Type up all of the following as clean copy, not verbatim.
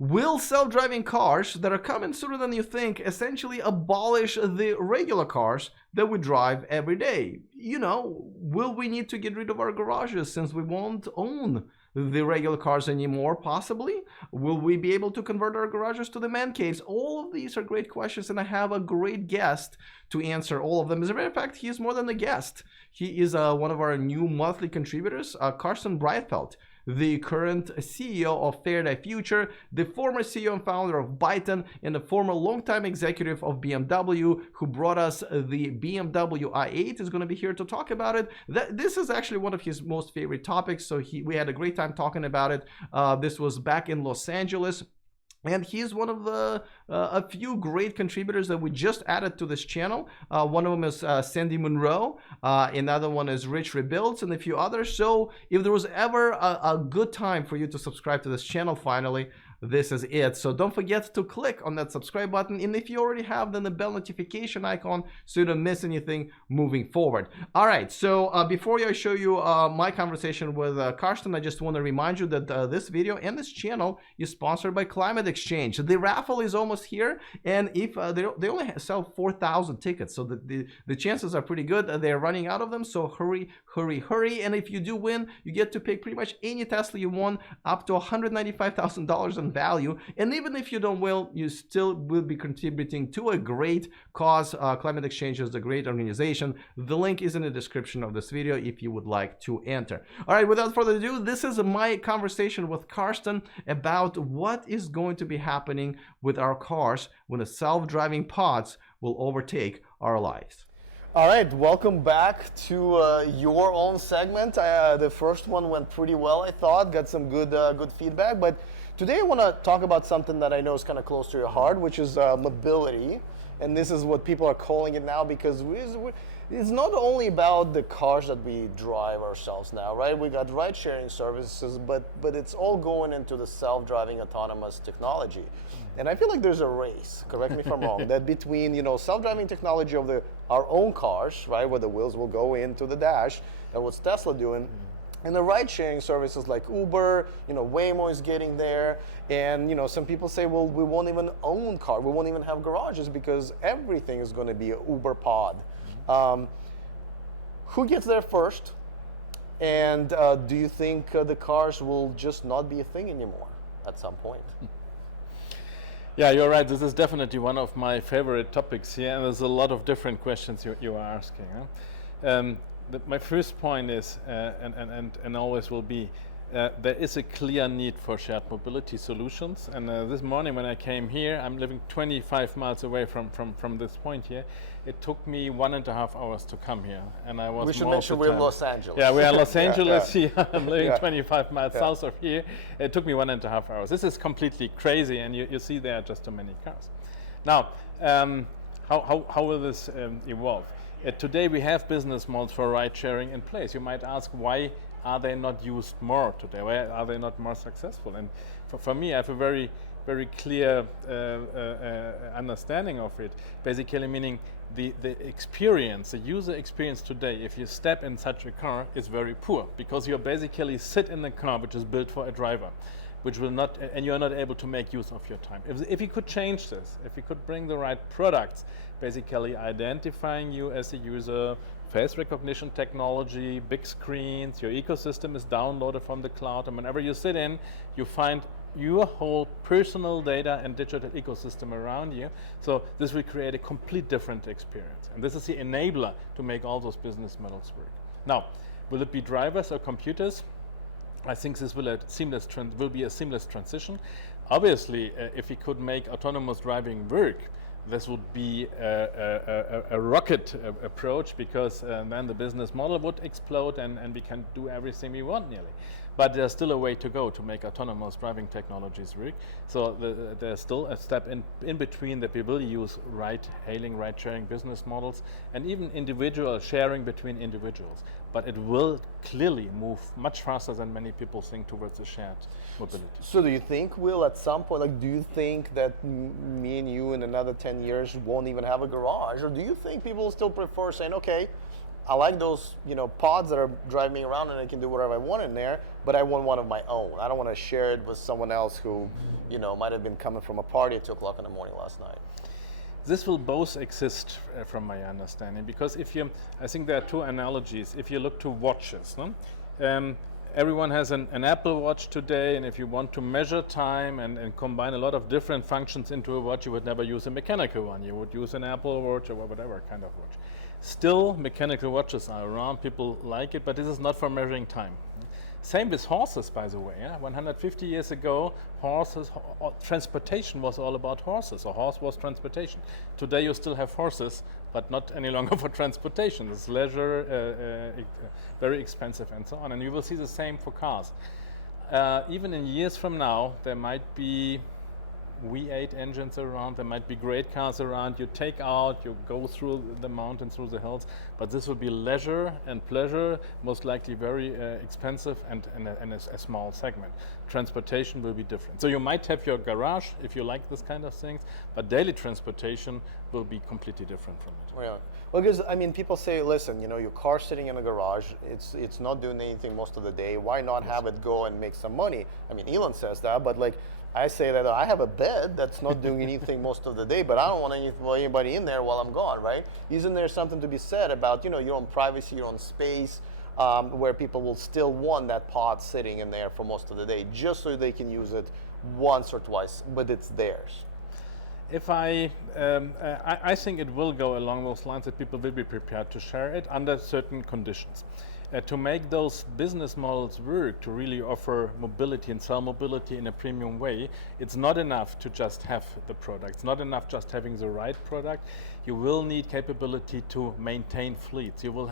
Will self-driving cars that are coming sooner than you think essentially abolish the regular cars that we drive every day? Will we need to get rid of our garages since we won't own the regular cars anymore, possibly? Will we be able to convert our garages to the man caves? All of these are great questions, and I have a great guest to answer all of them. As a matter of fact, he is more than a guest. He is one of our new monthly contributors, Carsten Breitfeld, the current CEO of Faraday Future, the former CEO and founder of Byton, and the former longtime executive of BMW, who brought us the BMW i8, is going to be here to talk about it. This is actually one of his most favorite topics, so we had a great time talking about it. This was back in Los Angeles. And he's one of the a few great contributors that we just added to this channel. One of them is Sandy Monroe. Another one is Rich Rebuilds, and a few others. So if there was ever a good time for you to subscribe to this channel, finally, this is it. So don't forget to click on that subscribe button, and if you already have, then the bell notification icon so you don't miss anything moving forward. All right, so before I show you my conversation with Carsten, I just want to remind you that this video and this channel is sponsored by Climate Exchange. The raffle is almost here, and if they only sell 4,000 tickets, so the chances are pretty good that they're running out of them. So hurry, hurry, hurry! And if you do win, you get to pick pretty much any Tesla you want, up to $195,000 in value. And even if you don't win, you still will be contributing to a great cause. Climate Exchange is a great organization. The link is in the description of this video if you would like to enter. All right, without further ado, this is my conversation with Carsten about what is going to be happening with our cars when the self-driving pods will overtake our lives. All right, welcome back to your own segment. The first one went pretty well, I thought, got some good feedback. But today I want to talk about something that I know is kind of close to your heart, which is mobility. And this is what people are calling it now, because it's not only about the cars that we drive ourselves now, right? We got ride-sharing services, but it's all going into the self-driving autonomous technology. And I feel like there's a race, correct me if I'm wrong, that between self-driving technology of our own cars, right, where the wheels will go into the dash, and what's Tesla doing, and the ride-sharing services like Uber, Waymo is getting there, and some people say, well, we won't even own cars, we won't even have garages because everything is going to be an Uber pod. Who gets there first? And do you think the cars will just not be a thing anymore at some point? Yeah, you're right. This is definitely one of my favorite topics here, and there's a lot of different questions you are asking. Huh? My first point is, and always will be, there is a clear need for shared mobility solutions. And this morning when I came here, I'm living 25 miles away from this point here. It took me 1.5 hours to come here, and I was. We should mention we're in Los Angeles. Yeah, we're in Los Angeles yeah. here. I'm living 25 miles south of here. It took me 1.5 hours. This is completely crazy, and you see there are just too many cars. Now, how will this evolve? Today we have business models for ride sharing in place. You might ask, why are they not used more today? Why are they not more successful? And for me, I have a very clear understanding of it. Basically meaning the experience, the user experience today, if you step in such a car, is very poor, because you basically sit in a car which is built for a driver, which will not, and you are not able to make use of your time. If you could change this, if you could bring the right products, basically identifying you as a user, face recognition technology, big screens, your ecosystem is downloaded from the cloud, and whenever you sit in, you find your whole personal data and digital ecosystem around you. So this will create a complete different experience. And this is the enabler to make all those business models work. Now, will it be drivers or computers? I think this will be a seamless transition. Obviously, if we could make autonomous driving work, this would be a rocket approach, because then the business model would explode and we can do everything we want nearly. But there's still a way to go to make autonomous driving technologies work. So there's still a step in between that we will use ride-hailing, ride-sharing business models, and even individual sharing between individuals. But it will clearly move much faster than many people think towards a shared mobility. So do you think, Will, at some point, do you think that me and you in another 10 years won't even have a garage? Or do you think people will still prefer saying, okay, I like those, pods that are driving me around and I can do whatever I want in there, but I want one of my own. I don't want to share it with someone else who, might have been coming from a party at 2 o'clock in the morning last night. This will both exist from my understanding, because I think there are two analogies. If you look to watches, no? Everyone has an Apple Watch today, and if you want to measure time and combine a lot of different functions into a watch, you would never use a mechanical one. You would use an Apple Watch or whatever kind of watch. Still, mechanical watches are around, people like it, but this is not for measuring time. Same with horses, by the way. 150 years ago, transportation was all about horses. A horse was transportation. Today you still have horses, but not any longer for transportation. It's leisure, very expensive and so on. And you will see the same for cars. Even in years from now, there might be V8 engines around, there might be great cars around, you take out, you go through the mountains, through the hills, but this will be leisure and pleasure, most likely very expensive and a small segment. Transportation will be different. So you might have your garage if you like this kind of things, but daily transportation will be completely different from it. Yeah. Well, because people say, listen, your car's sitting in a garage, it's not doing anything most of the day. Why not have it go and make some money? Elon says that, but I say that I have a bed that's not doing anything most of the day, but I don't want anybody in there while I'm gone, right? Isn't there something to be said about, your own privacy, your own space, where people will still want that pod sitting in there for most of the day, just so they can use it once or twice, but it's theirs? I think it will go along those lines, that people will be prepared to share it under certain conditions. To make those business models work, to really offer mobility and sell mobility in a premium way, it's not enough to just have the product. It's not enough just having the right product. You will need capability to maintain fleets. You will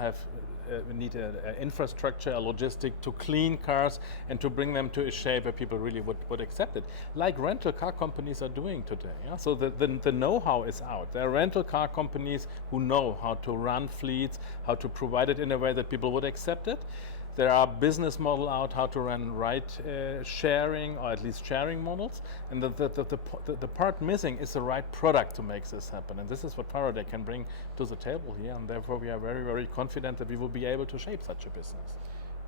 need an infrastructure, a logistic to clean cars and to bring them to a shape where people really would accept it, like rental car companies are doing today. Yeah? So the know-how is out. There are rental car companies who know how to run fleets, how to provide it in a way that people would accept it. There are business models out how to run sharing, or at least sharing models. And the part missing is the right product to make this happen. And this is what Faraday can bring to the table here. And therefore we are very, very confident that we will be able to shape such a business.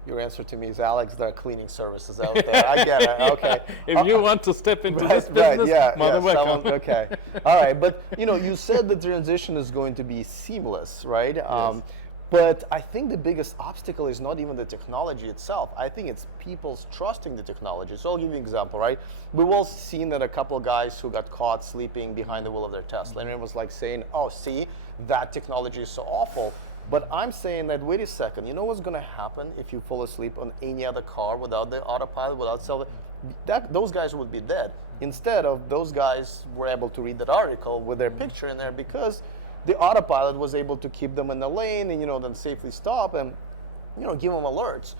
Your answer to me is, Alex, there are cleaning services out there. I get it. Okay. If you want to step into this business, welcome. Okay. All right. But you said the transition is going to be seamless, right? Yes. But I think the biggest obstacle is not even the technology itself. I think it's people's trusting the technology. So I'll give you an example, right? We've all seen that a couple of guys who got caught sleeping behind the wheel of their Tesla, and it was like saying, oh, see, that technology is so awful. But I'm saying that, wait a second, you know what's going to happen if you fall asleep on any other car without the autopilot, without those guys would be dead. Instead of those guys were able to read that article with their picture in there because the autopilot was able to keep them in the lane and then safely stop and give them alerts.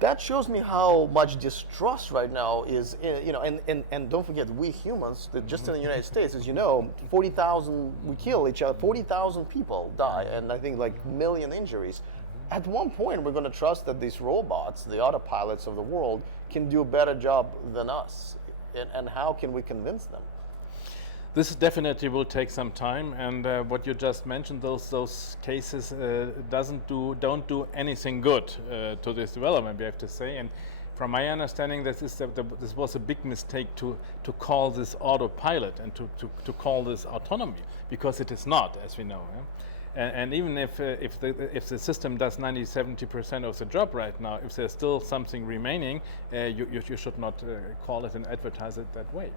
That shows me how much distrust right now is, and don't forget, we humans, that just in the United States, as you know, 40,000, we kill each other, 40,000 people die, and I think like million injuries. At one point, we're going to trust that these robots, the autopilots of the world, can do a better job than us. And how can we convince them? This definitely will take some time, and what you just mentioned, those cases don't do anything good to this development, we have to say. And from my understanding, this was a big mistake to call this autopilot and to call this autonomy, because it is not, as we know. Yeah? And even if the system does 90-70% of the job right now, if there's still something remaining, you should not call it and advertise it that way.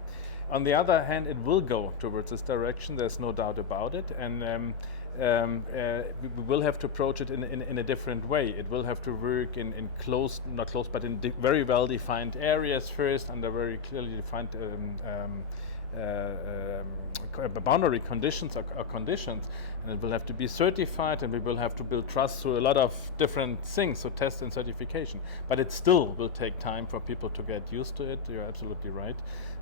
On the other hand, it will go towards this direction, there's no doubt about it, and we will have to approach it in a different way. It will have to work in closed, not closed, but in very well-defined areas first, under very clearly defined boundary conditions or conditions, and it will have to be certified, and we will have to build trust through a lot of different things, so test and certification. But it still will take time for people to get used to it. You're absolutely right.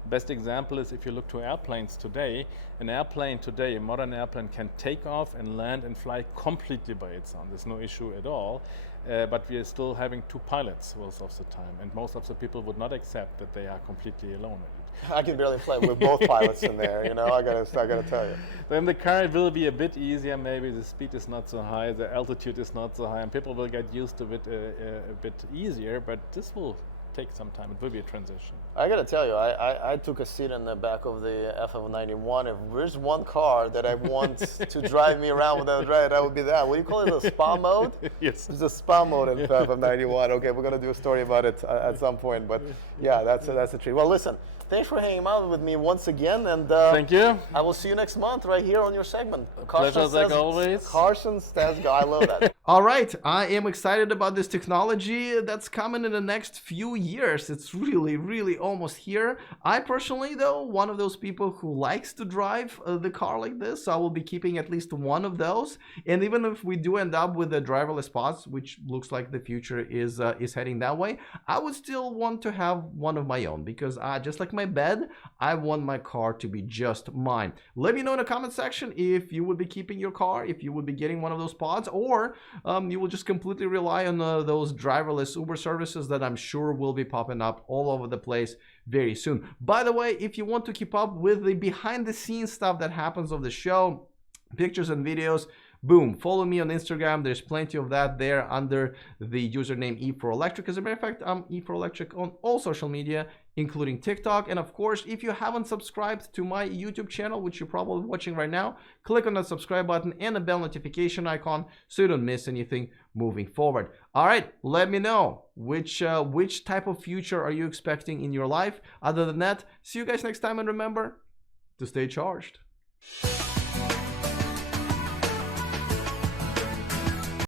Best example is if you look to airplanes today. An airplane today, a modern airplane, can take off and land and fly completely by its own. There's no issue at all. But we are still having two pilots most of the time, and most of the people would not accept that they are completely alone with it. I can barely fly with both pilots in there, you know, I gotta tell you. Then the car will be a bit easier, maybe the speed is not so high, the altitude is not so high, and people will get used to it a bit easier, but this will take some time. It will be a transition. I gotta tell you, I took a seat in the back of the FF91. If there's one car that I want to drive me around without a driver, that would be that. What do you call it, a spa mode? Yes. There's a spa mode in FF91. Okay, we're gonna do a story about it at some point, but yeah, that's a treat. Well, listen, thanks for hanging out with me once again, and thank you. I will see you next month right here on your segment. Pleasure, like always. Carsten Says Go. I love that. All right, I am excited about this technology that's coming in the next few years. It's really almost here. I personally, though, one of those people who likes to drive the car like this, so I will be keeping at least one of those. And even if we do end up with the driverless pods, which looks like the future is heading that way, I would still want to have one of my own, because just like my bed, I want my car to be just mine. Let me know in the comment section if you would be keeping your car, if you would be getting one of those pods, or you will just completely rely on those driverless Uber services that I'm sure will be popping up all over the place very soon. By the way, if you want to keep up with the behind the scenes stuff that happens of the show, pictures and videos, boom, follow me on Instagram. There's plenty of that there under the username E4Electric. As a matter of fact, I'm E4Electric on all social media, including TikTok. And of course, if you haven't subscribed to my YouTube channel, which you're probably watching right now, click on that subscribe button and the bell notification icon so you don't miss anything moving forward. All right, let me know which type of future are you expecting in your life. Other than that, see you guys next time, and remember to stay charged.